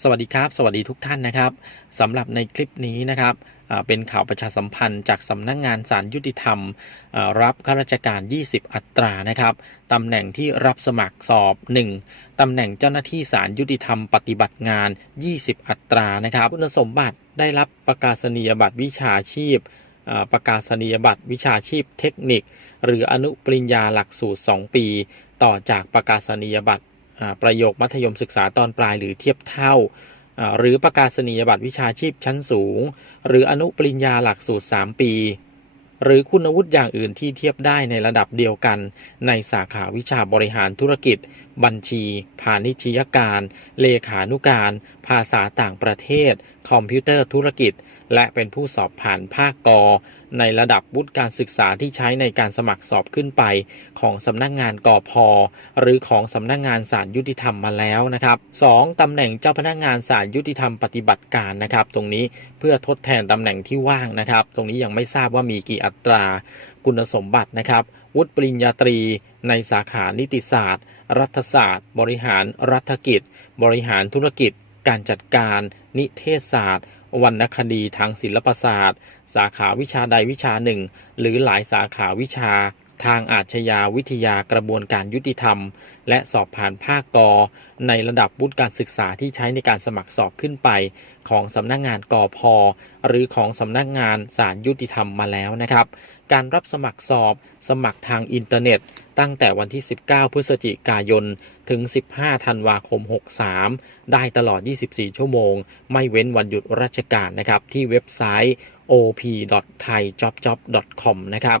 สวัสดีครับ สวัสดีทุกท่านนะครับสำหรับในคลิปนี้นะครับเป็นข่าวประชาสัมพันธ์จากสำนักงงานสารยุติธรรม รับข้าราชการ 20 อัตรานะครับตำแหน่งที่รับสมัครสอบ 1ตำแหน่งเจ้าหน้าที่สารยุติธรรมปฏิบัติงาน 20 อัตรานะครับคุณสมบัติได้รับประกาศนียบัตรวิชาชีพประกาศนียบัตรวิชาชีพเทคนิค หรืออนุปริญญาหลักสูตร 2 ปี ต่อจากประกาศนียบัตร ประโยคมัธยมศึกษาตอนปลายหรือเทียบเท่า หรือประกาศนียบัตรวิชาชีพชั้นสูง หรืออนุปริญญาหลักสูตร 3 ปี หรือคุณวุฒิอย่างอื่นที่เทียบได้ในระดับเดียวกัน ในสาขาวิชาบริหารธุรกิจบัญชี พาณิชยการ เลขานุการ ภาษาต่างประเทศ คอมพิวเตอร์ธุรกิจ และเป็นผู้สอบผ่านภาคกอ ในระดับวุฒิการศึกษาที่ใช้ในการสมัครสอบขึ้นไป ของสำนักงานกอพอหรือของสำนักงานศาลยุติธรรมมาแล้วนะครับ 2. ตำแหน่งเจ้าพนักงานศาลยุติธรรมปฏิบัติการนะครับ ตรงนี้เพื่อทดแทนตำแหน่งที่ว่างนะครับ ตรงนี้ยังไม่ทราบว่ามีกี่อัตรา คุณสมบัตินะครับ วุฒิปริญญาตรี ในสาขานิติศาสตร์ รัฐศาสตร์ บริหารรัฐกิจ บริหารธุรกิจ การจัดการ นิเทศศาสตร์วรรณคดีทางศิลปศาสตร์ สาขาวิชาใดวิชาหนึ่ง หรือหลายสาขาวิชา ทางอาชญาวิทยากระบวนการยุติธรรม และสอบผ่านภาคกอ ในระดับวุฒิการศึกษาที่ใช้ในการสมัครสอบขึ้นไป ของสำนักงานกอพอหรือของสำนักงานศาลยุติธรรมมาแล้วนะครับ การรับสมัครสอบสมัครทางอินเทอร์เน็ต ตั้งแต่วันที่ 19 พฤศจิกายน ถึง 15 ธันวาคม 63 ได้ตลอด 24 ชั่วโมง ไม่เว้นวันหยุดราชการนะครับที่เว็บไซต์ op.thaijobjob.com นะครับ